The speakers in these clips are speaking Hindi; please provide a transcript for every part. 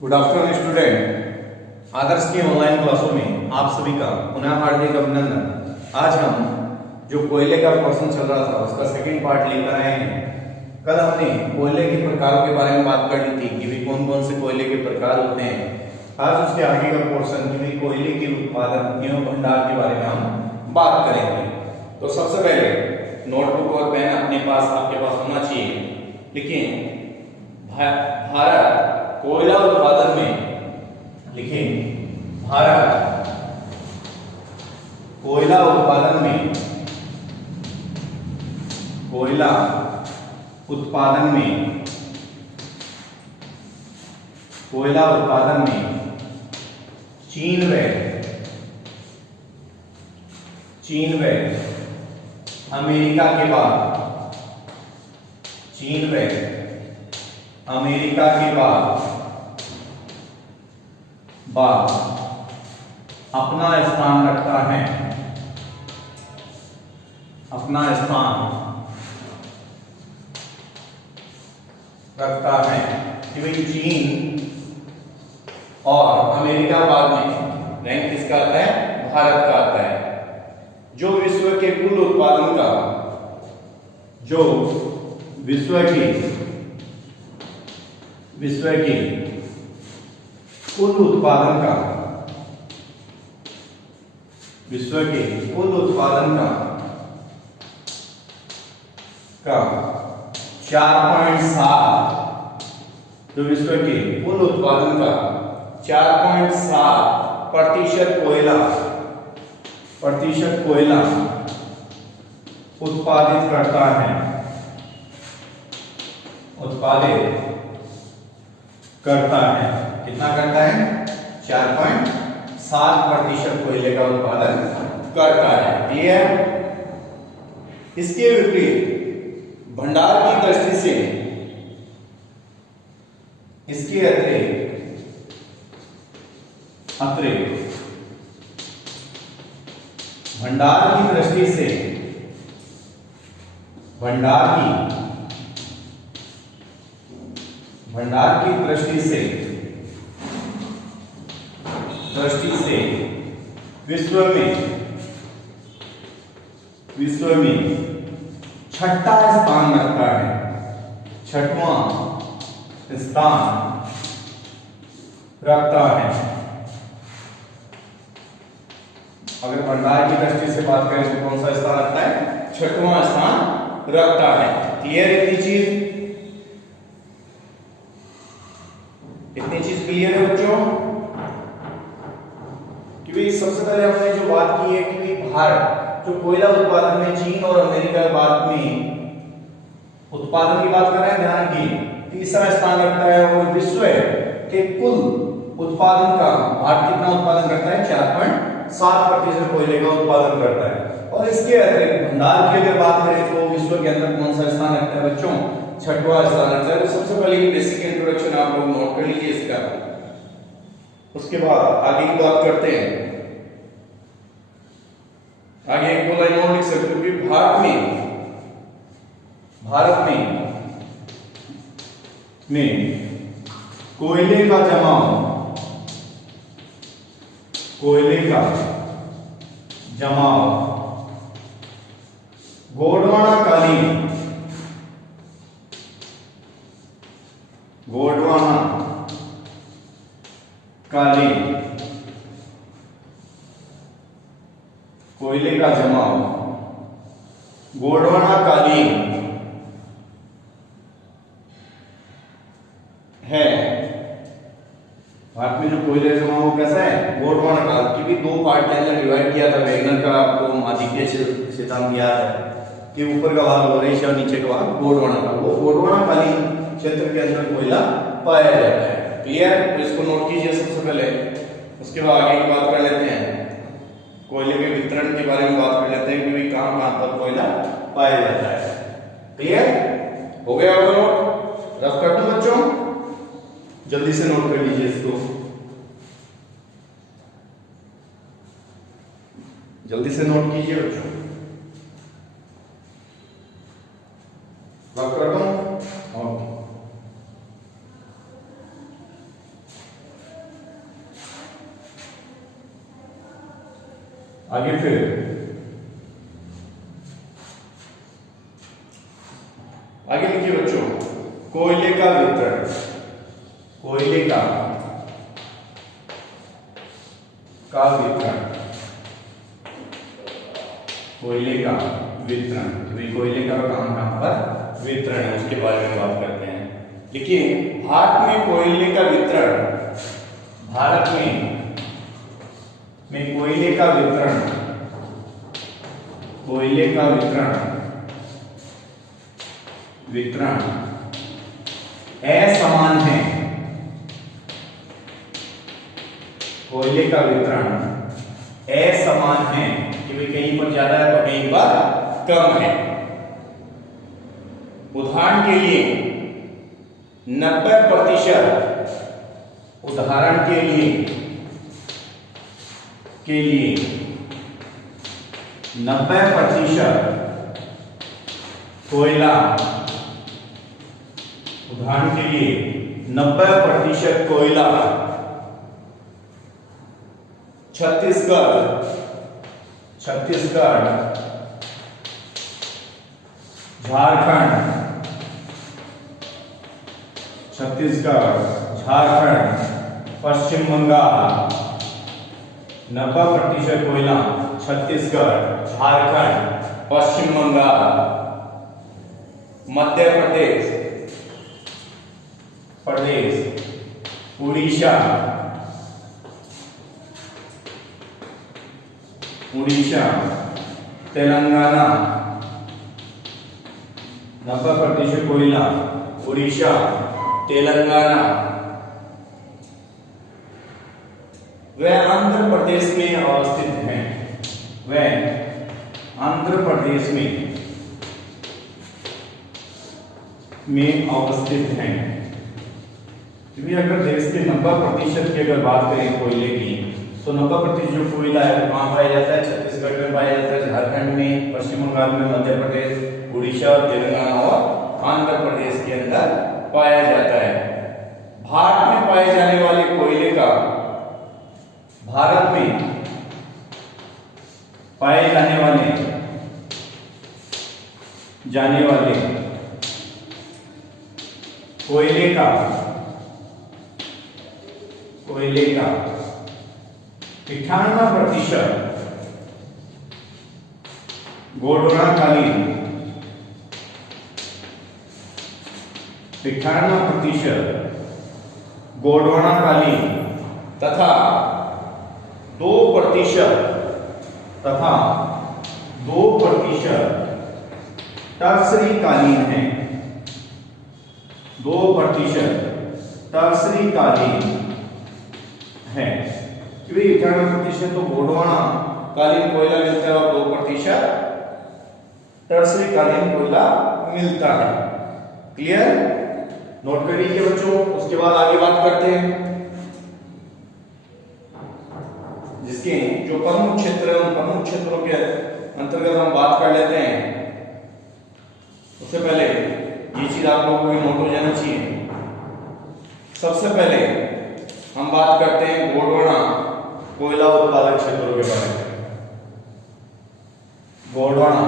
Good afternoon student. आदर्श की ऑनलाइन क्लासों में आप सभी का पुनः हार्दिक अभिनंदन। आज हम जो कोयले का क्वेश्चन चल रहा था उसका सेकंड पार्ट लेकर आए हैं। कल हमने कोयले के प्रकारों के बारे में बात कर ली थी कि भी कौन कौन से कोयले के प्रकार होते हैं। आज उसके आगे का पोर्शन कि भी कोयले के उत्पादन एवं भंडार के बारे में हम बात करेंगे। तो सबसे पहले नोटबुक और पेन अपने पास आपके पास होना चाहिए। लिखिए भारत कोयला उत्पादन में, लिखिए भारत कोयला उत्पादन में, कोयला उत्पादन में, कोयला उत्पादन में चीन व अमेरिका के बाद, चीन व अमेरिका के बाद अपना स्थान रखता है, अपना स्थान रखता है कि भाई चीन और अमेरिका बाद में रैंक किसका आता है? भारत का आता है। जो विश्व के कुल उत्पादन का, जो विश्व के कुल उत्पादन का, विश्व के कुल उत्पादन का 4.7, जो विश्व के कुल उत्पादन का 4.7% कोयला उत्पादित करता है, उत्पादित करता है। कितना करता है? 4.7% कोयले का उत्पादन करता है। क्लियर? इसके विपरीत भंडार की दृष्टि से, इसके अतिरिक्त भंडार की दृष्टि से, भंडार की दृष्टि से विश्व में छठा स्थान रखता है, छठवां स्थान रखता है। अगर भंडार की दृष्टि से बात करें तो कौन सा स्थान रखता है? छठवां स्थान रखता है। क्लियर? इतनी चीज क्लियर है बच्चों? कि भाई सबसे पहले हमने जो बात की है कि भाई भारत जो कोयला उत्पादन में चीन और अमेरिका के बाद में उत्पादन की बात कर रहे हैं, ध्यान रखिए तीसरा स्थान रखता है और विश्व के कुल उत्पादन का भारत कितना उत्पादन करता है? 4.7% कोयले का उत्पादन करता है। और इसके अतिरिक्त भंडार की अगर बात करें तो विश्व के अंदर कौन सा स्थान रखता है बच्चों? छठवां स्थान रखता है। तो सबसे पहले बेसिक इंट्रोडक्शन आप लोग नोट कर लीजिए इसका। उसके बाद आगे की बात करते हैं। आगे एक दो लाइन और लिख सकते हो कि भारत में कोयले का जमाव गोंडवाना कालीन कोयले का जमाव गोंडवाना कालीन है। भारत में जो कोयले जमा वो कैसा है? गोंडवाना काल की भी दो पार्ट के अंदर डिवाइड किया था। वैगनर का आपको माध्यिकीय सिद्धांत दिया है कि ऊपर का भाग लोरेश और नीचे का भाग गोंडवाना काल। वो गोंडवाना कालीन क्षेत्र के अंदर कोयला पाया जाता है। क्लियर? तो इसको नोट कीजिए सबसे पहले। उसके बाद आगे की बात कर लेते हैं, कोयले के वितरण के बारे में बात कर लेते हैं कि भाई कहां पर कोयला पाया जाता है। क्लियर? हो गया होगा नोट? रफ कर दूं बच्चों? जल्दी से नोट कर लीजिए इसको, जल्दी से नोट कीजिए बच्चों। रफ कर दूं? ओके। आगे फिर आगे लिखिए बच्चों, कोयले का वितरण, कोयले का वितरण, कोयले का वितरण। तो कोयले का काम कहां पर वितरण है, उसके बारे में बात करते हैं। देखिए भारत में कोयले का वितरण, भारत में कोयले का वितरण, कोयले का वितरण असमान है। कोयले का वितरण असमान है कि भाई कहीं पर ज्यादा है तो कहीं पर कम है। उदाहरण के लिए 90%, उदाहरण के लिए 90% कोयला, उदाहरण के लिए 90% कोयला छत्तीसगढ़, झारखंड, पश्चिम बंगाल। 90% कोयला छत्तीसगढ़, झारखंड, पश्चिम बंगाल, मध्य प्रदेश, उड़ीसा, तेलंगाना। 90% कोयला उड़ीसा, तेलंगाना व आंध्र प्रदेश में अवस्थित हैं, आंध्र प्रदेश में अवस्थित हैं। अगर देश के 90% की अगर बात करें कोयले की, तो 90% जो कोयला है वो कहाँ पाया जाता है? छत्तीसगढ़ में पाया जाता है, झारखंड में, पश्चिम बंगाल में, मध्य प्रदेश, उड़ीसा, तेलंगाना और आंध्र प्रदेश के अंदर पाया जाता है। भारत में पाए जाने वाले कोयले का, भारत में पाए जाने वाले कोयले का 98% गोंडवानाकालीन, 98% गोंडवानाकालीन तथा 2% टर्सरीकालीन है। 2% टर्सरीकालीन है। 98% तो गोंडवानाकालीन कोयला मिलता है और 2% टर्सरीकालीन कोयला मिलता है। क्लियर? नोट कर लीजिए बच्चों। उसके बाद आगे बात करते हैं जिसके जो प्रमुख क्षेत्र है, उन प्रमुख क्षेत्रों के अंतर्गत हम बात कर लेते हैं। उससे पहले ये चीज आप लोगों को नोट हो जाना चाहिए। सबसे पहले हम बात करते हैं गोंडवाना कोयला उत्पादक क्षेत्रों के बारे में। गोंडवाना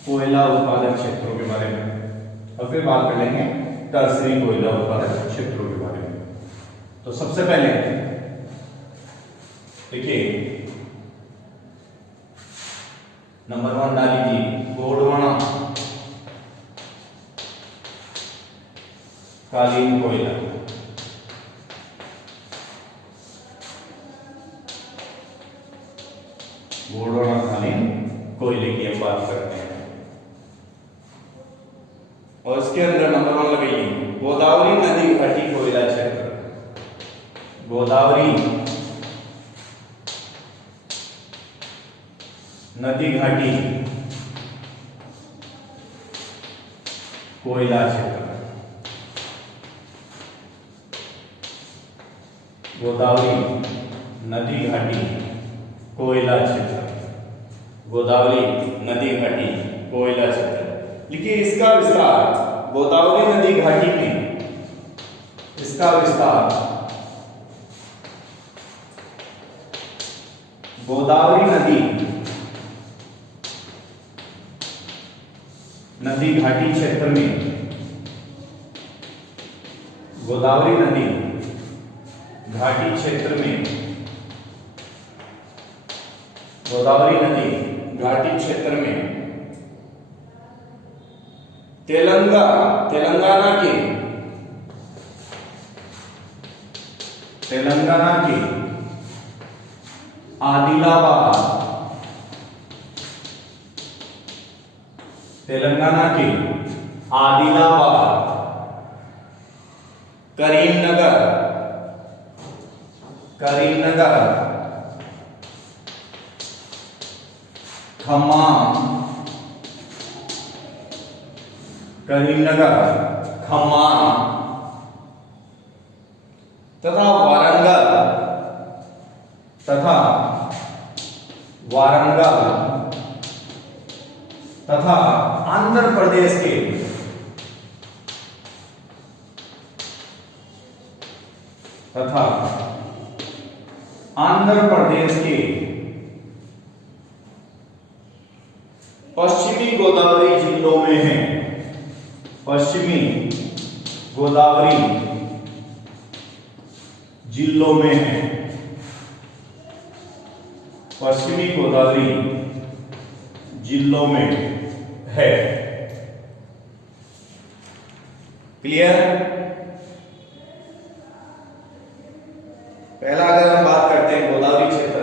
कोयला उत्पादक क्षेत्रों के बारे में, और फिर बात कर लेंगे टर्सरी कोयला उत्पादक क्षेत्रों के बारे में। तो सबसे पहले देखिए नंबर 1 डालिए गोंडवाना कालीन कोयला। गोंडवाना कालीन कोयले की हम बात करते हैं। और इसके अंदर नंबर 1 लगाइए गोदावरी नदी घाटी कोयला क्षेत्र। गोदावरी नदी घाटी कोयला क्षेत्र। गोदावरी नदी घाटी कोयला क्षेत्र। गोदावरी नदी घाटी कोयला क्षेत्र। लिखिए इसका विस्तार गोदावरी नदी घाटी में, इसका विस्तार गोदावरी नदी घाटी क्षेत्र में, गोदावरी नदी घाटी क्षेत्र में, गोदावरी नदी घाटी क्षेत्र में तेलंगाना के आदिलाबाद, तेलंगाना के आदिलाबाद, करीमनगर, खम्माम, करीमनगर, खम्माम तथा वारंगल तथा आंध्र प्रदेश के पश्चिमी गोदावरी जिलों में है, पश्चिमी गोदावरी जिलों में है, पश्चिमी गोदावरी जिलों में है। क्लियर? पहला अगर हम बात करते हैं गोदावरी क्षेत्र,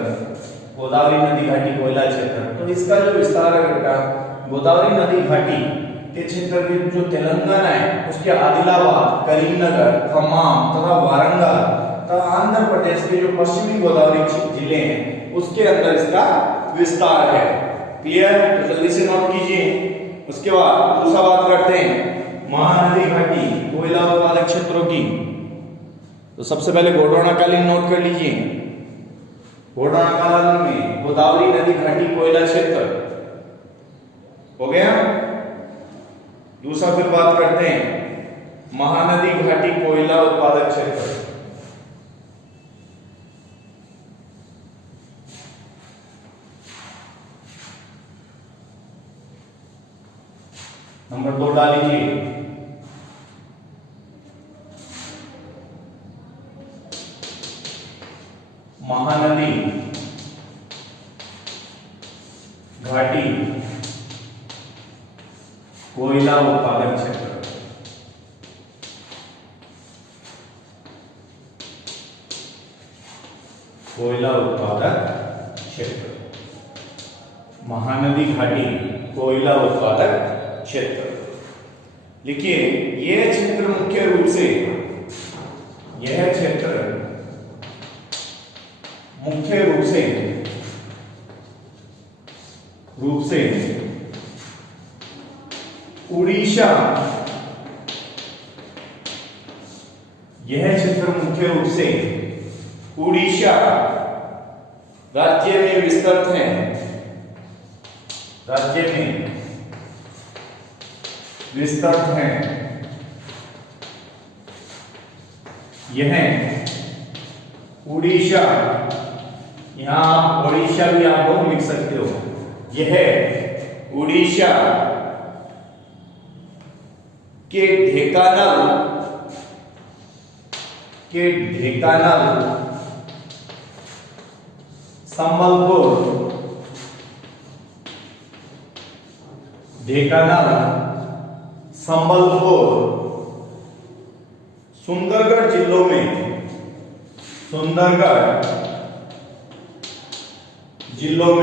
गोदावरी नदी घाटी कोयला क्षेत्र, तो इसका जो विस्तार है बेटा, गोदावरी नदी घाटी के क्षेत्र में जो तेलंगाना है उसके आदिलाबाद, करीमनगर, खम्माम तथा वारंगल तथा आंध्र प्रदेश के जो पश्चिमी गोदावरी जिले हैं उसके अंदर इसका विस्तार है। क्लियर? तो जल्दी से नोट कीजिए। उसके बाद दूसरा बात करते हैं महानदी घाटी कोयला उत्पादक क्षेत्रों की। तो सबसे पहले गोंडवानाकालीन नोट कर लीजिए। गोंडवानाकालीन में गोदावरी नदी घाटी कोयला क्षेत्र हो गया। दूसरा फिर बात करते हैं महानदी घाटी कोयला उत्पादक क्षेत्र। नंबर 2 डालिए। महानदी घाटी कोयला उत्पादक क्षेत्र। कोयला उत्पादक क्षेत्र, महानदी घाटी कोयला उत्पादक क्षेत्र। लिखिए, यह क्षेत्र मुख्य रूप से, यह क्षेत्र मुख्य रूप से उड़ीसा, यह क्षेत्र मुख्य रूप से उड़ीसा राज्य में विस्तृत है, राज्य में विस्तृत है। यह उड़ीसा, यहां आप उड़ीसा भी आप लोग लिख सकते हो। यह उड़ीसा के ढेंकानाल, संबलपुर, ढेंकानाल, संबलपुर, सुंदरगढ़ जिलों में, सुंदरगढ़ जिलों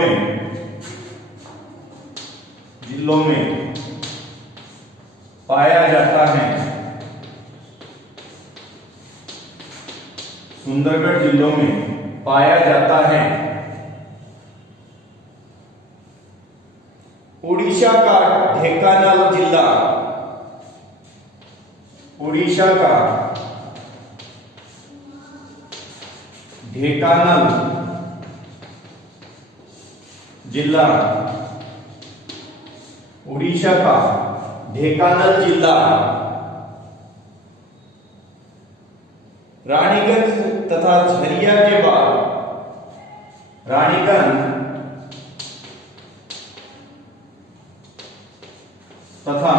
में पाया जाता है। सुंदरगढ़ जिलों में पाया जाता है। उड़ीसा का ढेंकानाल जिला, उड़ीसा का ढेंकानाल जिला, उड़ीसा का ढेंकानाल जिला रानीगंज तथा झरिया के बाद रानीगंज तथा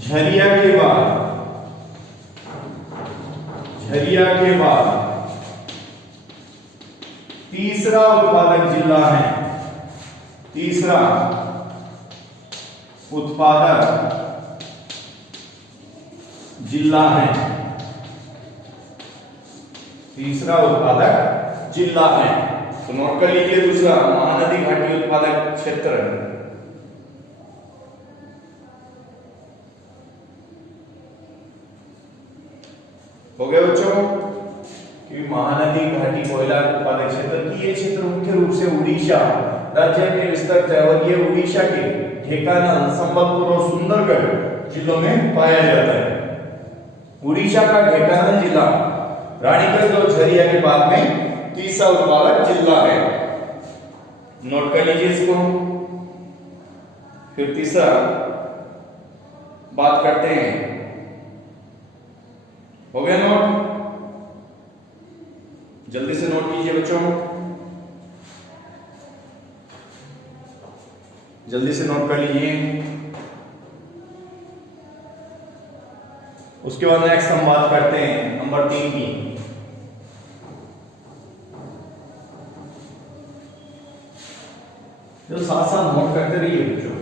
झरिया के बाद तीसरा उत्पादक जिला है। तीसरा उत्पादक जिला है। तीसरा उत्पादक जिला है। तो नोट कर लीजिए दूसरा महानदी घाटी उत्पादक क्षेत्र। हो गया बच्चों कि महानदी घाटी कोयला उत्पादक क्षेत्र की ये क्षेत्र मुख्य रूप से उड़ीसा राज्य में विस्तृत है और ये उड़ीसा के ढेंकानाल, संबलपुर और सुंदरगढ़ जिलों में पाया जाता है। उड़ीसा का ढेंकानाल जिला रानीगंज और झरिया के बाद में तीसरा उत्पादक जिला है। नोट कर लीजिए इसको। फिर तीसरा बात करते हैं। हो गया नोट? जल्दी से नोट कीजिए बच्चों, जल्दी से नोट कर लीजिए। उसके बाद नेक्स्ट हम बात करते हैं नंबर 3 की। तो साथ साथ नोट करते रहिए बच्चों,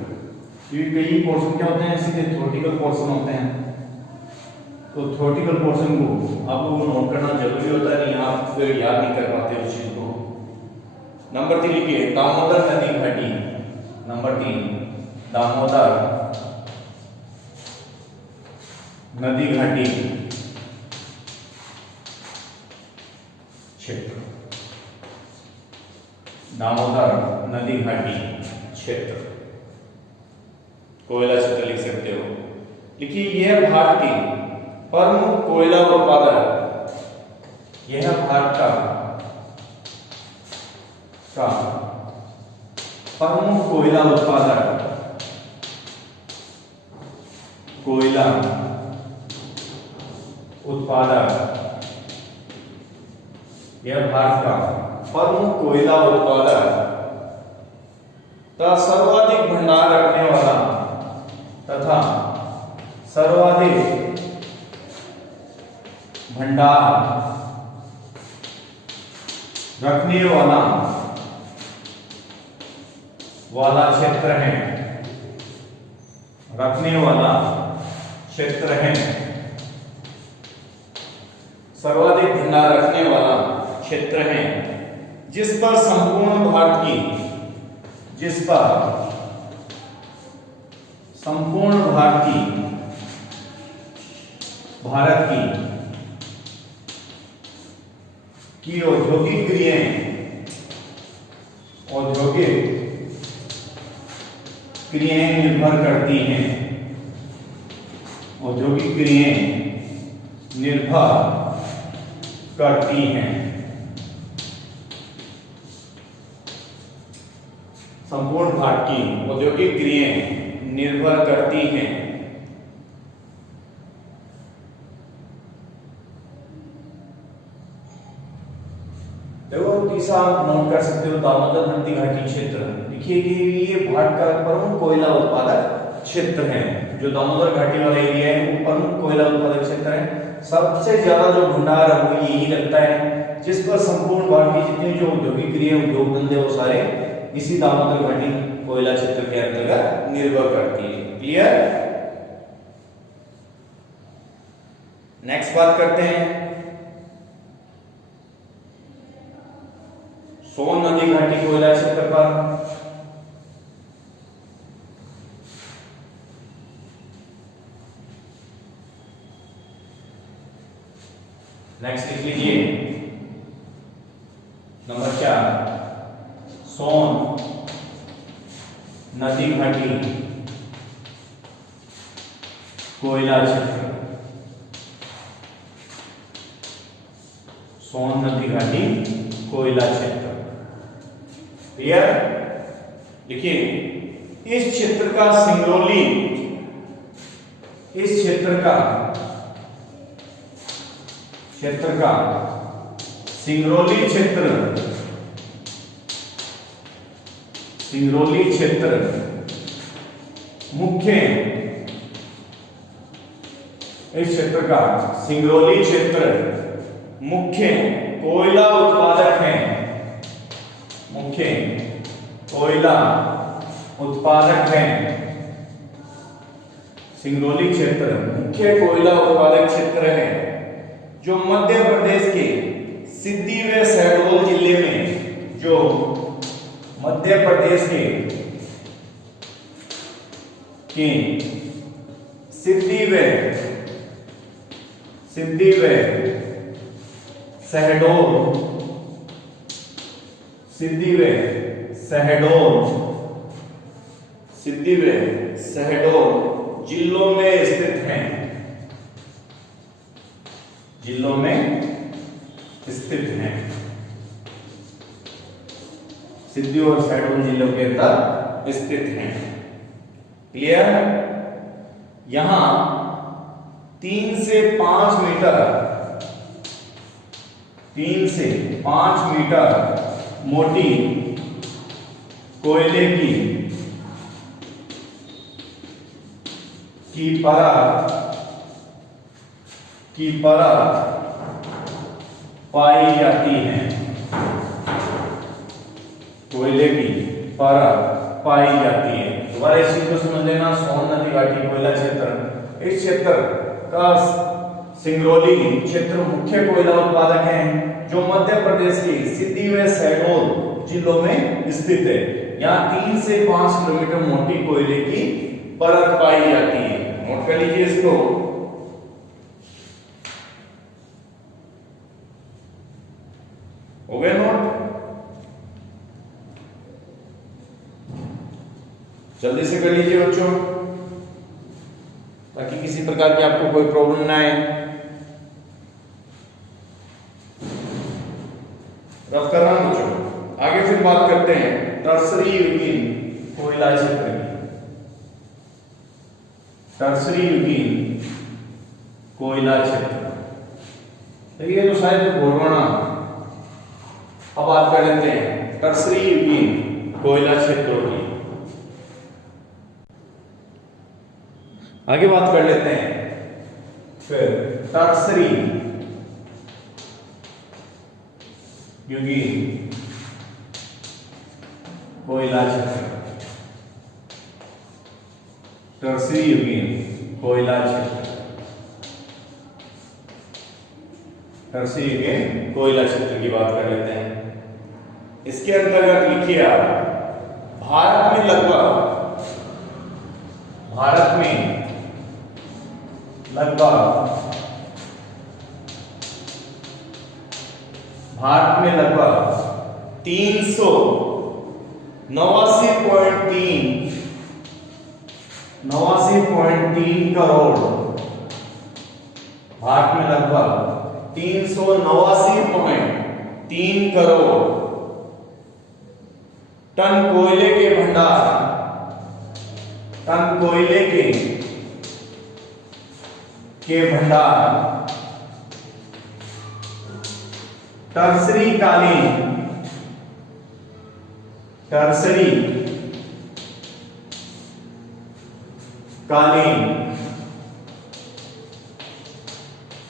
क्योंकि कई पोर्शन क्या होते हैं, सीधे थ्योरेटिकल पोर्शन होते हैं। तो थ्योरेटिकल पोर्शन को आपको नोट करना जरूरी होता है, नहीं आप फिर याद नहीं कर पाते उस चीज को। नंबर 3 लिखिए, दामोदर नदी घाटी। नंबर 3 दामोदर नदी घाटी क्षेत्र। दामोदर नदी घाटी क्षेत्र कोयला क्षेत्र लिख सकते हो। लिखिए यह भारत की प्रमुख कोयला उत्पादक, यह भारत का प्रमुख कोयला उत्पादक, कोयला उत्पादक, यह भारत का प्रमुख कोयला उत्पादक तथा सर्वाधिक भंडार रखने वाला तथा सर्वाधिक भंडार रखने वाला क्षेत्र है। रखने वाला क्षेत्र है। सर्वाधिक भंडार रखने वाला क्षेत्र है, जिस पर संपूर्ण भारत की, जिस पर संपूर्ण भारत की औद्योगिक क्रियाएं निर्भर करती हैं। औद्योगिक क्रियाएं निर्भर करती हैं। संपूर्ण भारत की औद्योगिक क्रियाएं निर्भर करती हैं। देखो तीसरा आप नोट कर सकते हो, दामोदर नदी घाटी क्षेत्र। देखिए कि ये भारत का प्रमुख कोयला उत्पादक क्षेत्र है। जो दामोदर घाटी वाला एरिया है वो प्रमुख कोयला उत्पादक क्षेत्र है। सबसे ज्यादा जो भंडार है वो यही लगता है, जिस पर संपूर्ण भारत की जितनी जो औद्योगिक क्रिया, उद्योग धंधे, वो सारे इसी दामोदर घाटी कोयला क्षेत्र के अंतर्गत निर्भर करती है। क्लियर? नेक्स्ट बात करते हैं सोन नदी घाटी कोयला क्षेत्र पर। नेक्स्ट लिख लीजिए नंबर 4 सोन नदी घाटी कोयला क्षेत्र। सोन नदी घाटी कोयला क्षेत्र। क्लियर? देखिए इस क्षेत्र का सिंगरौली, इस क्षेत्र का सिंगरौली क्षेत्र सिंगरौली क्षेत्र मुख्य, इस क्षेत्र का सिंगरौली क्षेत्र मुख्य कोयला उत्पादक है, मुख्य कोयला उत्पादक है। सिंगरौली क्षेत्र मुख्य कोयला उत्पादक क्षेत्र है जो मध्य प्रदेश के सिद्धि व शहडोल जिले में, जो मध्य प्रदेश के सिद्धि व शहडोल, सिद्धि व शहडोल जिलों में स्थित हैं, जिलों में स्थित हैं। सिद्धि और शहडोल जिलों के अंदर स्थित हैं। क्लियर? यहां 3 से 5 मीटर मोटी कोयले की परत पाई जाती है, कोयले की परत पाई जाती है। दोबारा इस चीज को समझ लेना, सोन नदी घाटी कोयला क्षेत्र, इस क्षेत्र का सिंगरौली क्षेत्र मुख्य कोयला उत्पादक है जो मध्य प्रदेश के सिद्धि व शहडोल जिलों में स्थित है। यहाँ 3 से 5 किलोमीटर मोटी कोयले की परत पाई जाती है। नोट कर लीजिए इसको। हो गया नोट? जल्दी से कर लीजिए बच्चों, ताकि किसी प्रकार की आपको कोई प्रॉब्लम ना आए। रफ कर रहा हूं बच्चों। आगे फिर बात करते हैं टर्सरी यूरेनियम कोयला क्षेत्र की। टर्सरी यूरेनियम कोयला क्षेत्र, देखिए तो शायद बोलवाना। अब बात कर लेते हैं टर्सरी यूरेनियम कोयला क्षेत्रों की। आगे बात कर लेते हैं फिर टर्सरी यूरेनियम कोयला क्षेत्र, टर्सरी यूरेनियम कोयला क्षेत्र, टर्सरी यूरेनियम कोयला क्षेत्र की बात कर लेते हैं। इसके अंतर्गत लिखिए आप, भारत में लगभग 389.3 करोड़, भारत में लगभग 389.3 करोड़ टन कोयले के भंडार, टन कोयले के भंडार टर्सरी कालीन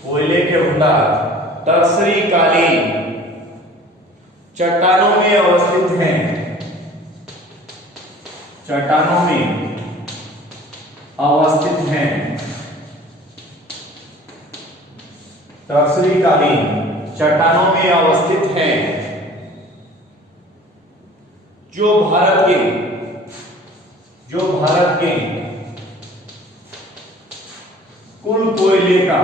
कोयले के भंडार टर्सरी कालीन चट्टानों में अवस्थित हैं, चट्टानों में अवस्थित हैं। टर्सरी कालीन चट्टानों में अवस्थित हैं जो भारत के कुल कोयले का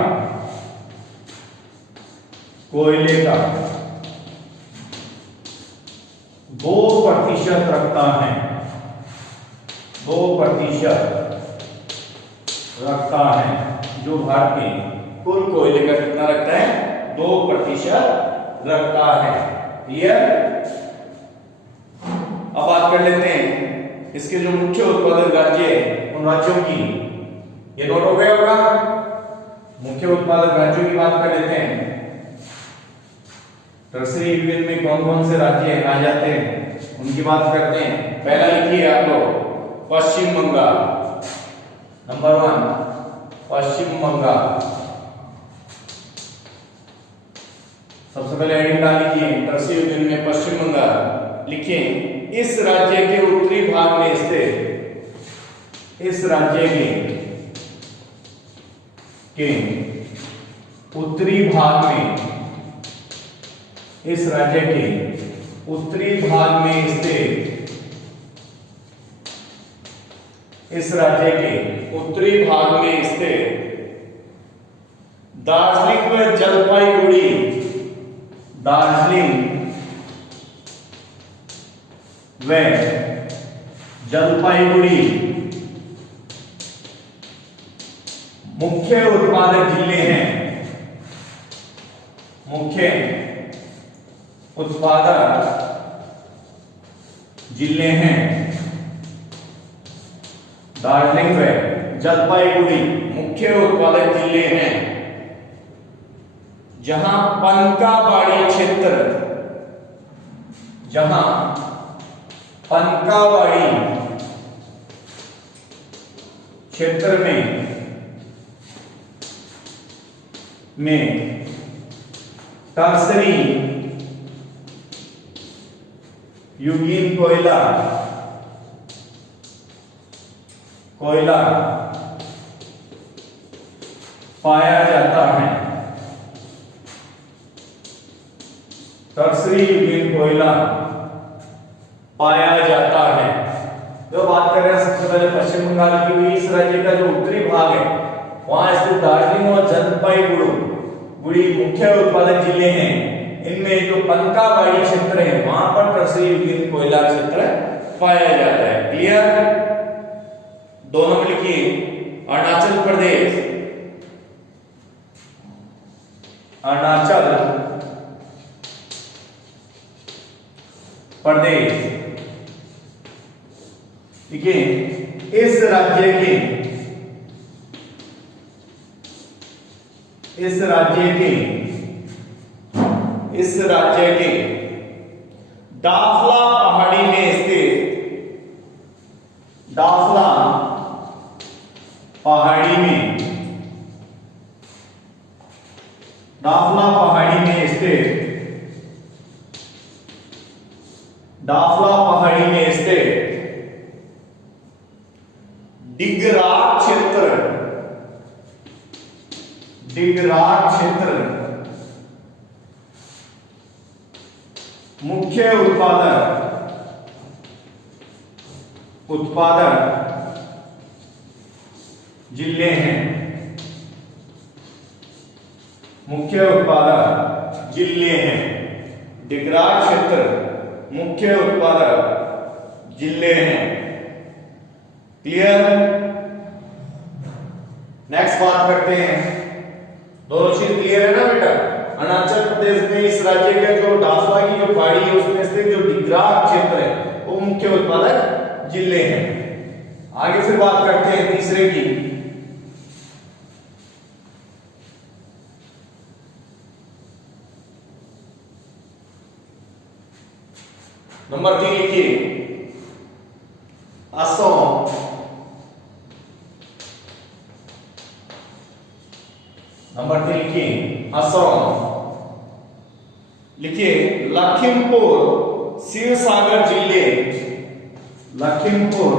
2% रखता है, 2% रखता है। जो भारत के कुल कोयले का कितना रखता है? 2% रखता है। क्लियर? अब बात कर लेते हैं इसके जो मुख्य उत्पादक राज्य है उन राज्यों की। ये नोट हो गया होगा। मुख्य उत्पादक राज्यों की बात कर लेते हैं। टर्सरी यूरेनियम में कौन कौन से राज्य आ जाते हैं? उनकी बात करते हैं। पहला लिखिए आप लोग पश्चिम बंगाल, नंबर 1 पश्चिम बंगाल। सबसे पहले हेडिंग डाल लिखिए कृषि यूनियन में पश्चिम बंगाल। लिखिए इस राज्य के उत्तरी भाग में स्थित, इस राज्य के उत्तरी भाग में, इस राज्य के उत्तरी भाग में स्थित, इस राज्य के उत्तरी भाग में स्थित दार्जिलिंग व जलपाईगुड़ी, दार्जिलिंग व जलपाईगुड़ी मुख्य उत्पादक जिले हैं, मुख्य उत्पादक जिले हैं। दार्जिलिंग व जलपाईगुड़ी मुख्य उत्पादक जिले हैं, जहां पनकाबाड़ी क्षेत्र, जहां पनकाबाड़ी क्षेत्र में टर्सरी युगीन कोयला पाया जाता है। टर्सरी युगीन कोयला पाया जाता है। जो बात कर रहे हैं सबसे पहले पश्चिम बंगाल की हुई, इस राज्य का जो उत्तरी भाग है वहां स्थित दार्जिलिंग और जलपाईगुड़ी मुख्य उत्पादक जिले हैं। इनमें जो पनकाबाड़ी क्षेत्र है वहां पर टर्सरी युगीन कोयला क्षेत्र पाया जाता है। क्लियर? 2 नंबर लिखिए अरुणाचल प्रदेश, अरुणाचल प्रदेश। देखिए इस राज्य के दाफला पहाड़ी में स्थित, दाफला पहाड़ी में स्थित डिगराग क्षेत्र मुख्य उत्पादक जिले हैं, मुख्य उत्पादक जिले हैं। डिगराग क्षेत्र मुख्य उत्पादक जिले हैं। क्लियर? नेक्स्ट बात करते हैं। दोनों चीज क्लियर है ना बेटा? अरुणाचल प्रदेश में इस राज्य के जो दाफला की जो पहाड़ी है उसमें स्थित जो डिगराग क्षेत्र है वो मुख्य उत्पादक जिले हैं। आगे फिर बात करते हैं तीसरे की। नंबर 3 लिखिए असम, नंबर 3 लिखिए असम। लिखिए लखीमपुर शिवसागर जिले, लखीमपुर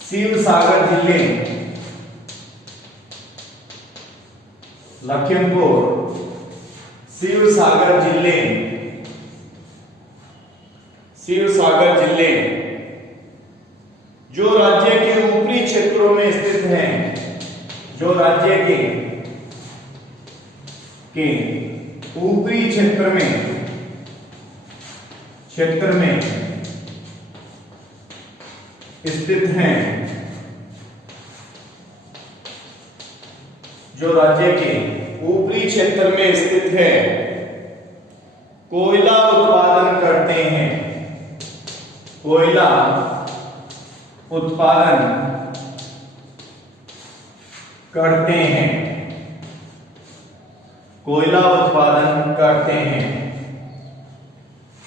शिवसागर जिले, लखीमपुर शिवसागर जिले, शिवसागर जिले जो राज्य के ऊपरी क्षेत्रों में स्थित हैं, जो राज्य के ऊपरी क्षेत्र में स्थित हैं, जो राज्य के ऊपरी क्षेत्र में स्थित है, कोयला उत्पादन करते हैं, कोयला उत्पादन करते हैं, कोयला उत्पादन करते हैं।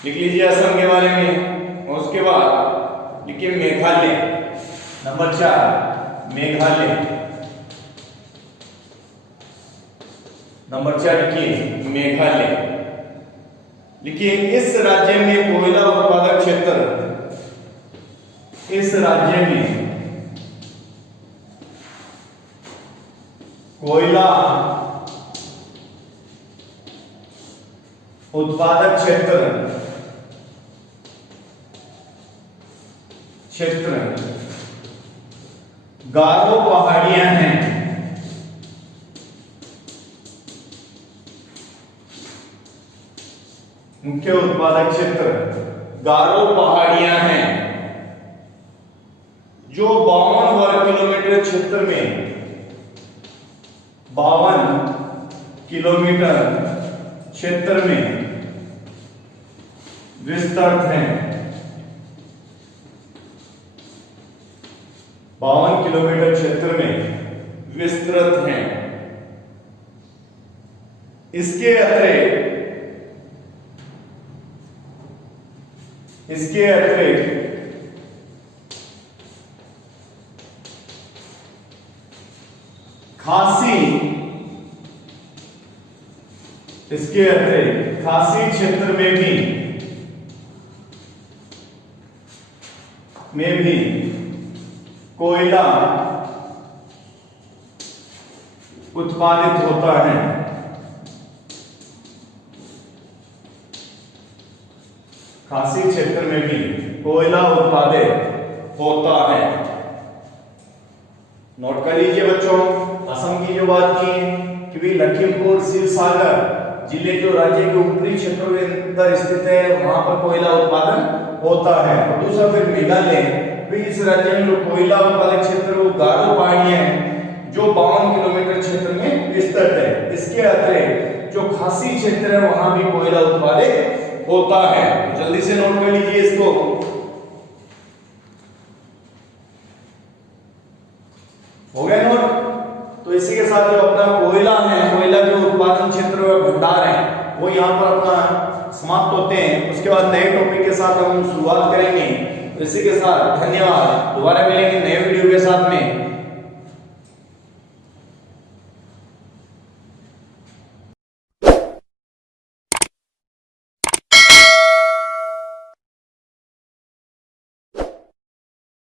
लिख लीजिए असम के बारे में। और उसके बाद लिखिए मेघालय, नंबर 4 मेघालय। नंबर 4 लिखिए मेघालय। लिखिए इस राज्य में कोयला उत्पादक क्षेत्र, इस राज्य में कोयला उत्पादक क्षेत्र गारो पहाड़ियां हैं, मुख्य उत्पादक क्षेत्र गारो पहाड़ियां हैं, जो 52 वर्ग किलोमीटर क्षेत्र में 52 किलोमीटर क्षेत्र में विस्तृत हैं। 52 किलोमीटर क्षेत्र में विस्तृत हैं। इसके अतिरिक्त खासी क्षेत्र में भी कोयला उत्पादित होता है। खासी क्षेत्र में भी कोयला उत्पादित होता है। नोट कर लीजिए बच्चों, असम की जो बात की कि भी लखीमपुर शिवसागर जिले जो राज्य के ऊपरी क्षेत्रों के अंदर स्थित है, वहां पर कोयला उत्पादन होता है। और दूसरा फिर मेघालय, फिर इस राज्य में जो कोयला उत्पादक क्षेत्र वो गारो पहाड़ियां हैं, जो 52 किलोमीटर क्षेत्र में विस्तृत है। इसके अतिरिक्त जो खासी क्षेत्र है वहां भी कोयला उत्पादित होता है। जल्दी से नोट कर लीजिए इसको। हो गया नोट? तो इसी के साथ जो अपना कोयला है, कोयला के उत्पादन क्षेत्र व भंडार है, वो यहाँ पर अपना समाप्त होते हैं। उसके बाद नए टॉपिक के साथ हम शुरुआत करेंगे। तो इसी के साथ धन्यवाद। दोबारा मिलेंगे नए वीडियो के साथ में।